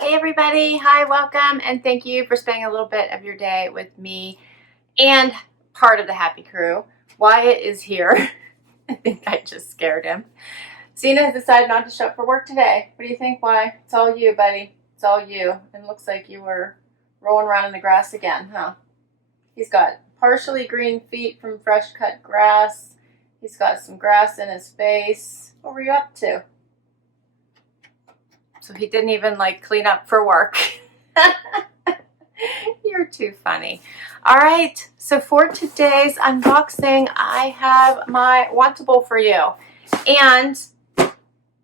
Hey everybody, hi, welcome, and thank you for spending a little bit of your day with me and part of the happy crew. Wyatt is here. I think I just scared him. Cena has decided not to show up for work today. What do you think, Wyatt? It's all you, buddy. It's all you. It looks like you were rolling around in the grass again, huh? He's got partially green feet from fresh cut grass. He's got some grass in his face. What were you up to? So he didn't even like clean up for work. You're too funny. All right, so for today's unboxing, I have my Wantable for you. And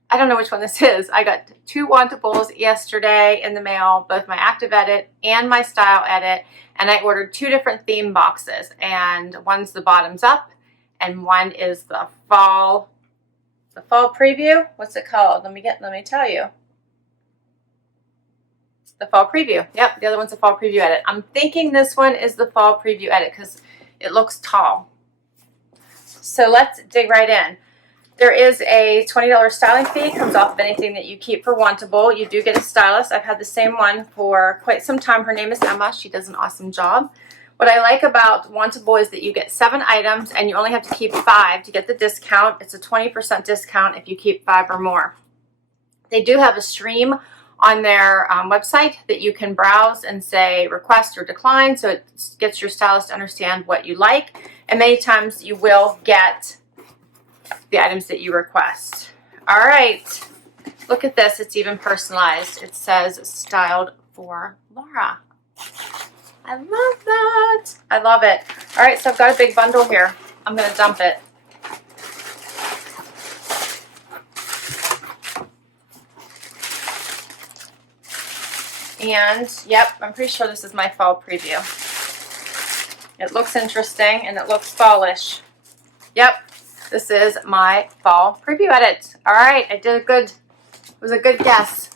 I don't know which one this is. I got 2 Wantables yesterday in the mail, both my Active Edit and my Style Edit. And I ordered 2 different theme boxes. And one's the bottoms up and one is the fall preview. What's it called? Let me tell you. The fall preview. Yep, the other one's the fall preview edit. I'm thinking this one is the fall preview edit because it looks tall. So let's dig right in. There is a $20 styling fee. Comes off of anything that you keep for Wantable. You do get a stylist. I've had the same one for quite some time. Her name is Emma. She does an awesome job. What I like about Wantable is that you get 7 items and you only have to keep 5 to get the discount. It's a 20% discount if you keep 5 or more. They do have a stream on their website that you can browse and say request or decline, so it gets your stylist to understand what you like, and many times you will get the items that you request. All right, look at this. It's even personalized. It says styled for Laura. I love that. I love it. All right, so I've got a big bundle here. I'm going to dump it. And yep, I'm pretty sure this is my fall preview. It looks interesting and it looks fallish. Yep, this is my fall preview edit. All right, I did a good, it was a good guess.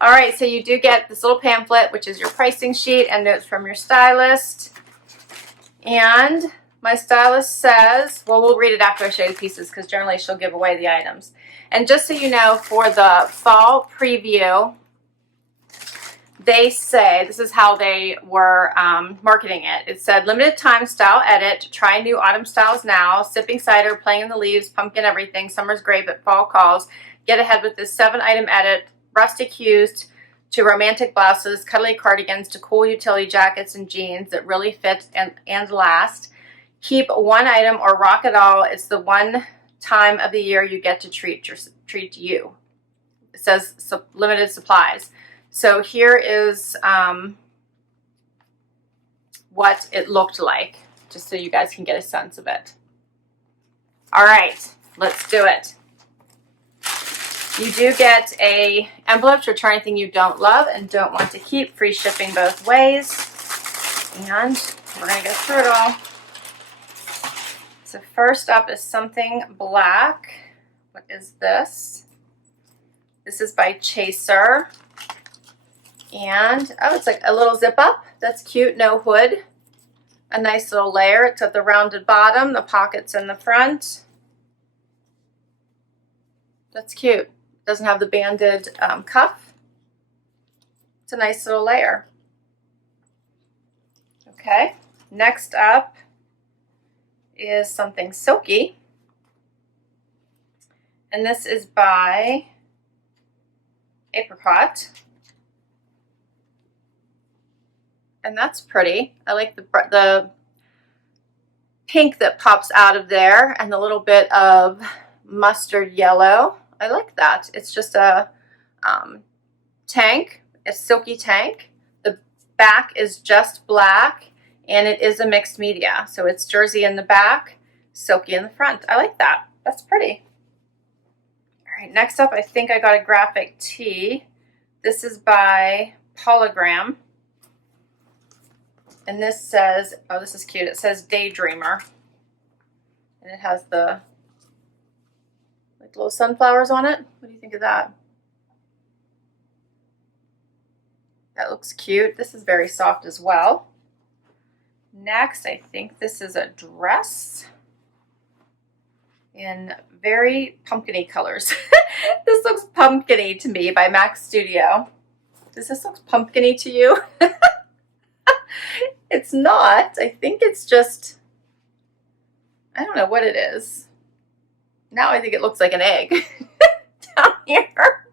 All right, so you do get this little pamphlet, which is your pricing sheet and notes from your stylist. And my stylist says, well, we'll read it after I show you the pieces because generally she'll give away the items. And just so you know, for the fall preview, they say, this is how they were marketing it. It said, limited time style edit, try new autumn styles now, sipping cider, playing in the leaves, pumpkin everything, summer's great but fall calls. Get ahead with this 7-item edit, rustic hues to romantic blouses, cuddly cardigans to cool utility jackets and jeans that really fit and last. Keep 1 item or rock it all. It's the one time of the year you get to treat you. It says limited supplies. So here is what it looked like, just so you guys can get a sense of it. All right, let's do it. You do get a envelope to return anything you don't love and don't want to keep. Free shipping both ways. And we're going to go through it all. So first up is something black. What is this? This is by Chaser. And, oh, it's like a little zip up. That's cute, no hood. A nice little layer. It's got the rounded bottom, the pockets in the front. That's cute. Doesn't have the banded cuff. It's a nice little layer. Okay, next up is something silky. And this is by Apricot. And that's pretty. I like the pink that pops out of there and the little bit of mustard yellow. I like that. It's just a tank, a silky tank. The back is just black and it is a mixed media. So it's jersey in the back, silky in the front. I like that. That's pretty. All right, next up, I think I got a graphic tee. This is by Polagram. And this says, oh, this is cute. It says Daydreamer. And it has the like little sunflowers on it. What do you think of that? That looks cute. This is very soft as well. Next, I think this is a dress. in very pumpkin-y colors. This looks pumpkin-y to me by Mac Studio. Does this look pumpkin-y to you? It's not. I think it's just, I don't know what it is. Now I think it looks like an egg down here.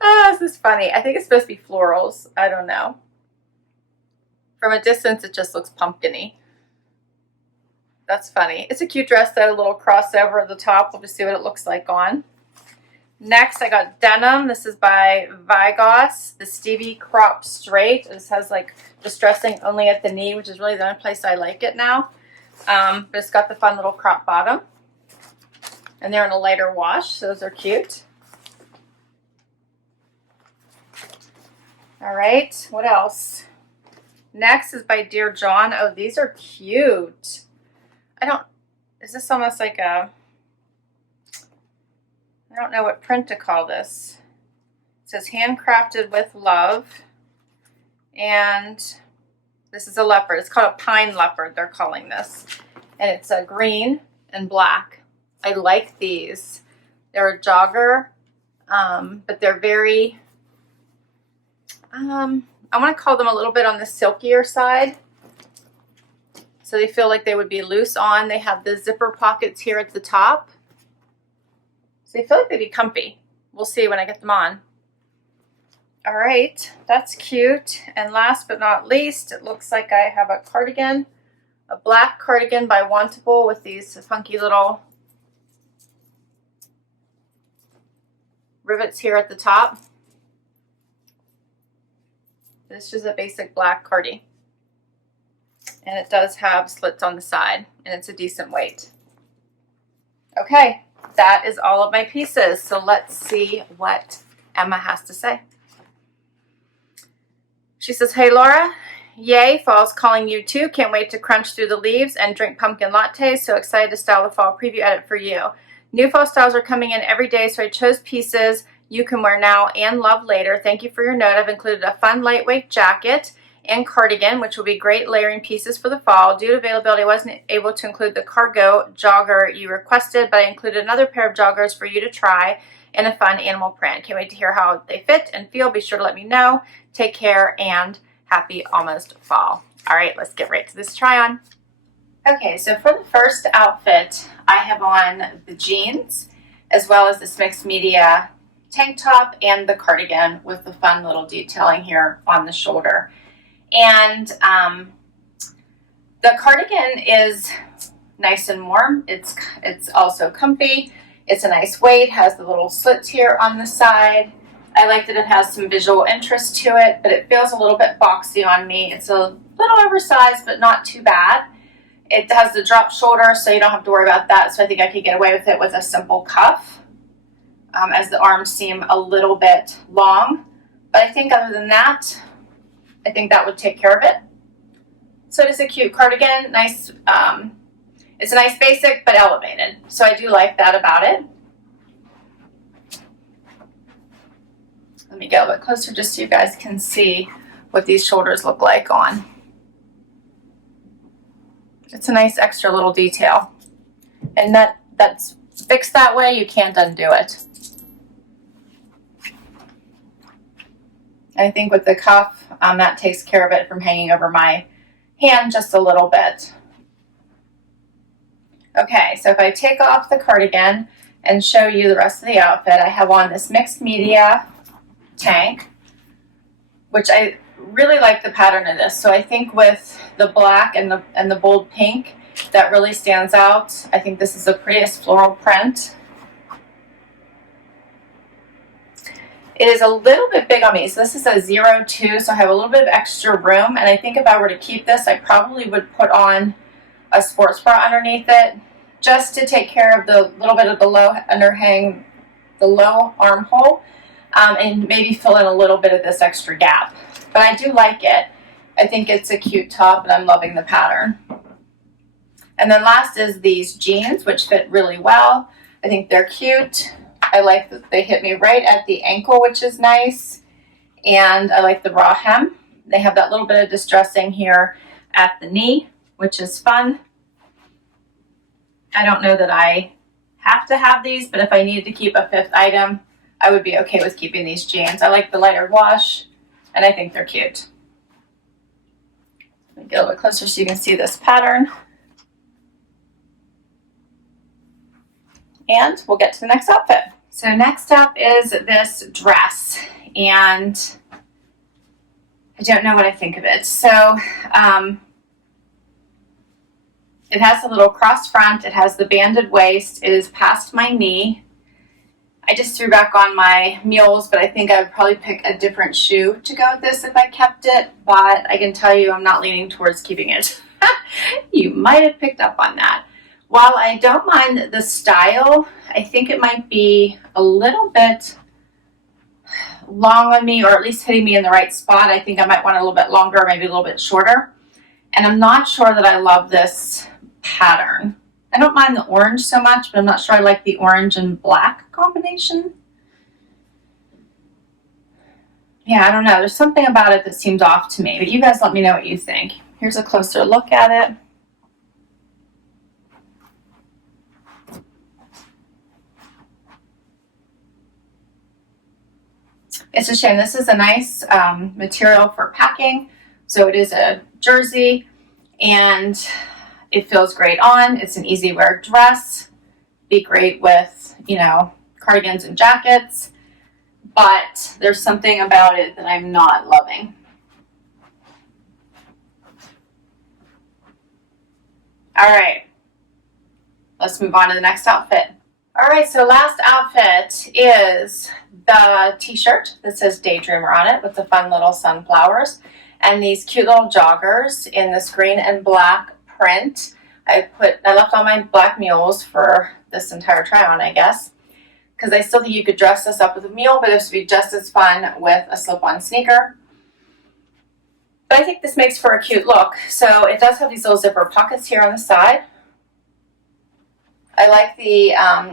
Oh, this is funny. I think it's supposed to be florals. I don't know. From a distance, it just looks pumpkin-y. That's funny. It's a cute dress though, a little crossover at the top. We'll just see what it looks like on. Next, I got Denim. This is by Vigoss, the Stevie Crop Straight. This has like distressing only at the knee, which is really the only place I like it now. But it's got the fun little crop bottom. And they're in a lighter wash, so those are cute. All right, what else? Next is by Jourdan. Oh, these are cute. Is this almost like a, I don't know what print to call this. It says handcrafted with love. And this is a leopard. It's called a pine leopard, they're calling this. And it's a green and black. I like these. They're a jogger, but they're very, I want to call them a little bit on the silkier side. So they feel like they would be loose on. They have the zipper pockets here at the top. So they feel like they'd be comfy. We'll see when I get them on. All right, that's cute. And last but not least, it looks like I have a cardigan, a black cardigan by Wantable with these funky little rivets here at the top. This is a basic black cardi. And it does have slits on the side, and it's a decent weight. Okay, that is all of my pieces. So let's see what Emma has to say. She says, hey Laura, yay, fall's calling you too. Can't wait to crunch through the leaves and drink pumpkin lattes. So excited to style the fall preview edit for you. New fall styles are coming in every day, so I chose pieces you can wear now and love later. Thank you for your note. I've included a fun lightweight jacket and cardigan, which will be great layering pieces for the fall. Due to availability, I wasn't able to include the cargo jogger you requested, but I included another pair of joggers for you to try in a fun animal print. Can't wait to hear how they fit and feel. Be sure to let me know. Take care and happy almost fall. All right, let's get right to this try on. Okay, so for the first outfit, I have on the jeans as well as this mixed media tank top and the cardigan with the fun little detailing here on the shoulder. And the cardigan is nice and warm. It's also comfy. It's a nice weight, has the little slits here on the side. I like that it has some visual interest to it, but it feels a little bit boxy on me. It's a little oversized, but not too bad. It has the drop shoulder, so you don't have to worry about that. So I think I could get away with it with a simple cuff, as the arms seem a little bit long. But I think other than that, I think that would take care of it. So it is a cute cardigan, nice. It's a nice basic, but elevated. So I do like that about it. Let me get a little bit closer just so you guys can see what these shoulders look like on. It's a nice extra little detail. And that's fixed that way, you can't undo it. I think with the cuff, that takes care of it from hanging over my hand just a little bit. Okay, so if I take off the cardigan and show you the rest of the outfit, I have on this mixed media tank, which I really like the pattern of this. So I think with the black and the bold pink, that really stands out. I think this is the prettiest floral print. It is a little bit big on me. So this is a 02, so I have a little bit of extra room. And I think if I were to keep this, I probably would put on a sports bra underneath it just to take care of the little bit of the low underhang, the low armhole, and maybe fill in a little bit of this extra gap. But I do like it. I think it's a cute top, and I'm loving the pattern. And then last is these jeans, which fit really well. I think they're cute. I like that they hit me right at the ankle, which is nice. And I like the raw hem. They have that little bit of distressing here at the knee, which is fun. I don't know that I have to have these, but if I needed to keep a fifth item, I would be okay with keeping these jeans. I like the lighter wash, and I think they're cute. Let me get a little bit closer so you can see this pattern. And we'll get to the next outfit. So next up is this dress, and I don't know what I think of it. So it has a little cross front. It has the banded waist. It is past my knee. I just threw back on my mules, but I think I would probably pick a different shoe to go with this if I kept it. But I can tell you I'm not leaning towards keeping it. You might have picked up on that. While I don't mind the style, I think it might be a little bit long on me, or at least hitting me in the right spot. I think I might want it a little bit longer, maybe a little bit shorter. And I'm not sure that I love this pattern. I don't mind the orange so much, but I'm not sure I like the orange and black combination. Yeah, I don't know. There's something about it that seems off to me, but you guys let me know what you think. Here's a closer look at it. It's a shame. This is a nice material for packing. So it is a jersey, and it feels great on. It's an easy wear dress. Be great with, you know, cardigans and jackets. But there's something about it that I'm not loving. All right. Let's move on to the next outfit. All right, so last outfit is the t-shirt that says Daydreamer on it with the fun little sunflowers and these cute little joggers in this green and black print. I left all my black mules for this entire try on, I guess, because I still think you could dress this up with a mule, but this would be just as fun with a slip-on sneaker. But I think this makes for a cute look. So it does have these little zipper pockets here on the side. I like the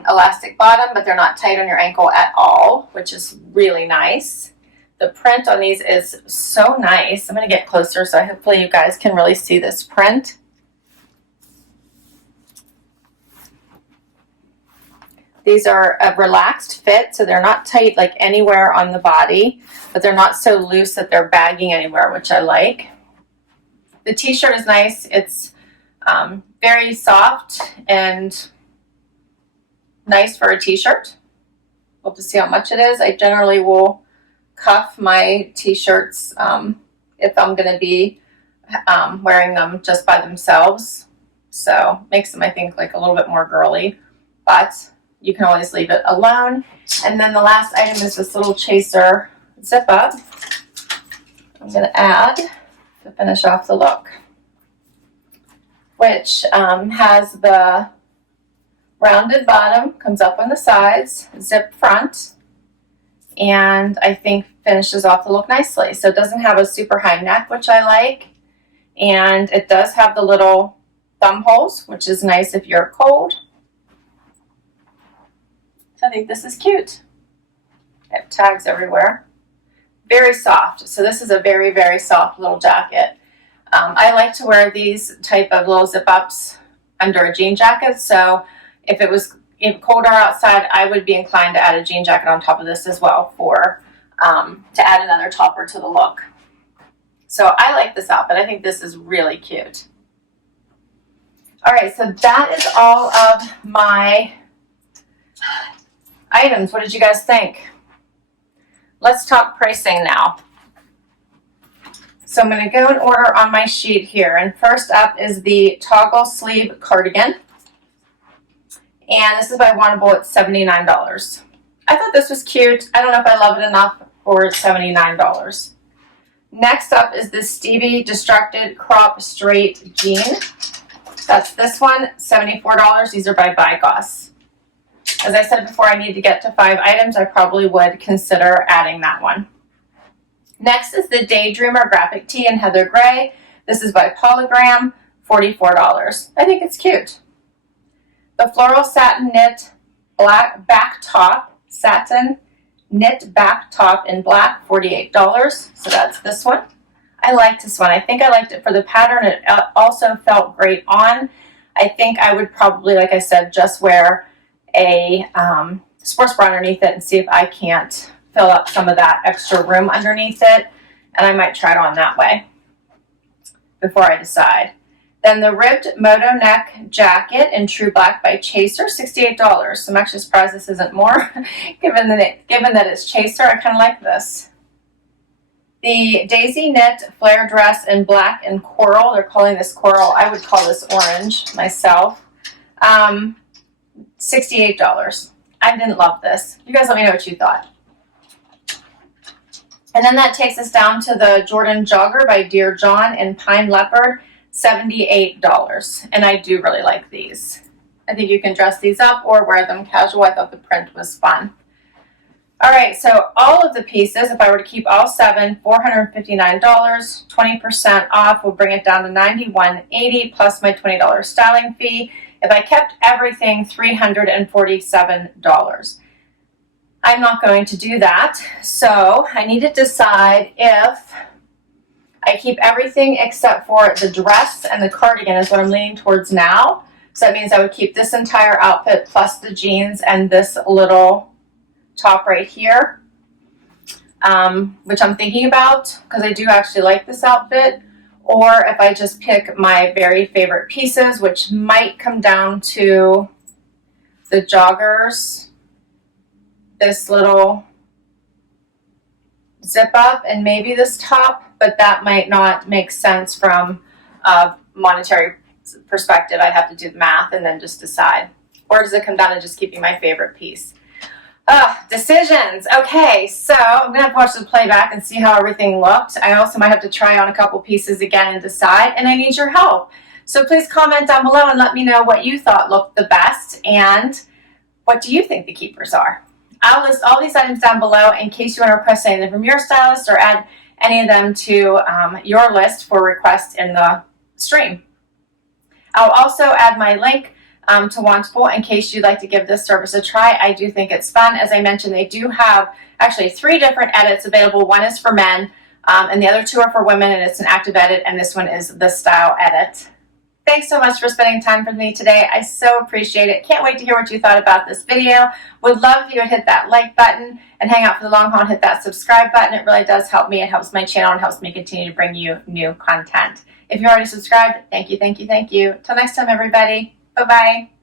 elastic bottom, but they're not tight on your ankle at all, which is really nice. The print on these is so nice. I'm going to get closer so hopefully you guys can really see this print. These are a relaxed fit, so they're not tight like anywhere on the body, but they're not so loose that they're bagging anywhere, which I like. The t-shirt is nice. It's very soft and nice for a t-shirt. We'll have to see how much it is. I generally will cuff my t-shirts if I'm going to be wearing them just by themselves. So makes them, I think, like a little bit more girly, but you can always leave it alone. And then the last item is this little chaser zip up. I'm going to add to finish off the look, which has the rounded bottom, comes up on the sides, zip front, and I think finishes off the look nicely. So it doesn't have a super high neck, which I like, and it does have the little thumb holes, which is nice if you're cold. So I think this is cute. I have tags everywhere. Very soft. So this is a very, very soft little jacket. I like to wear these type of little zip-ups under a jean jacket, so if it was colder outside, I would be inclined to add a jean jacket on top of this as well for to add another topper to the look. So I like this outfit. I think this is really cute. All right, so that is all of my items. What did you guys think? Let's talk pricing now. So I'm going to go in order on my sheet here. And first up is the toggle sleeve cardigan. And this is by Wantable at $79. I thought this was cute. I don't know if I love it enough for $79. Next up is the Stevie Destructed Crop Straight Jean. That's this one, $74. These are by Vigoss. As I said before, I need to get to 5 items. I probably would consider adding that one. Next is the DayDreamer Graphic Tee in Heather Gray. This is by Polagram, $44. I think it's cute. The Floral Satin Knit Black Back Top, Satin Knit Back Top in black, $48. So that's this one. I liked this one. I think I liked it for the pattern. It also felt great on. I think I would probably, like I said, just wear a sports bra underneath it and see if I can't fill up some of that extra room underneath it. And I might try it on that way before I decide. Then the ribbed moto neck jacket in True Black by Chaser, $68. So I'm actually surprised this isn't more, given that it's Chaser. I kind of like this. The Daisy Knit flare dress in black and coral. They're calling this coral. I would call this orange myself. $68. I didn't love this. You guys let me know what you thought. And then that takes us down to the Jourdan Jogger by Dear John in Pine Leopard, $78. And I do really like these. I think you can dress these up or wear them casual. I thought the print was fun. All right, so all of the pieces, if I were to keep all 7, $459, 20% off will bring it down to $91.80 plus my $20 styling fee. If I kept everything, $347. I'm not going to do that, so I need to decide if I keep everything except for the dress and the cardigan is what I'm leaning towards now. So that means I would keep this entire outfit plus the jeans and this little top right here, which I'm thinking about because I do actually like this outfit. Or if I just pick my very favorite pieces, which might come down to the joggers, this little zip up, and maybe this top, but that might not make sense from a monetary perspective. I'd have to do the math and then just decide. Or does it come down to just keeping my favorite piece? Decisions. Okay, so I'm going to watch the playback and see how everything looked. I also might have to try on a couple pieces again and decide, and I need your help. So please comment down below and let me know what you thought looked the best and what do you think the keepers are. I'll list all these items down below in case you want to request anything from your stylist or add any of them to your list for requests in the stream. I'll also add my link to Wantable in case you'd like to give this service a try. I do think it's fun. As I mentioned, they do have actually 3 different edits available. One is for men and the other 2 are for women, and it's an active edit, and this one is the style edit. Thanks so much for spending time with me today. I so appreciate it. Can't wait to hear what you thought about this video. Would love if you would hit that like button and hang out for the long haul and hit that subscribe button. It really does help me. It helps my channel and helps me continue to bring you new content. If you're already subscribed, thank you, thank you, thank you. Till next time, everybody. Bye-bye.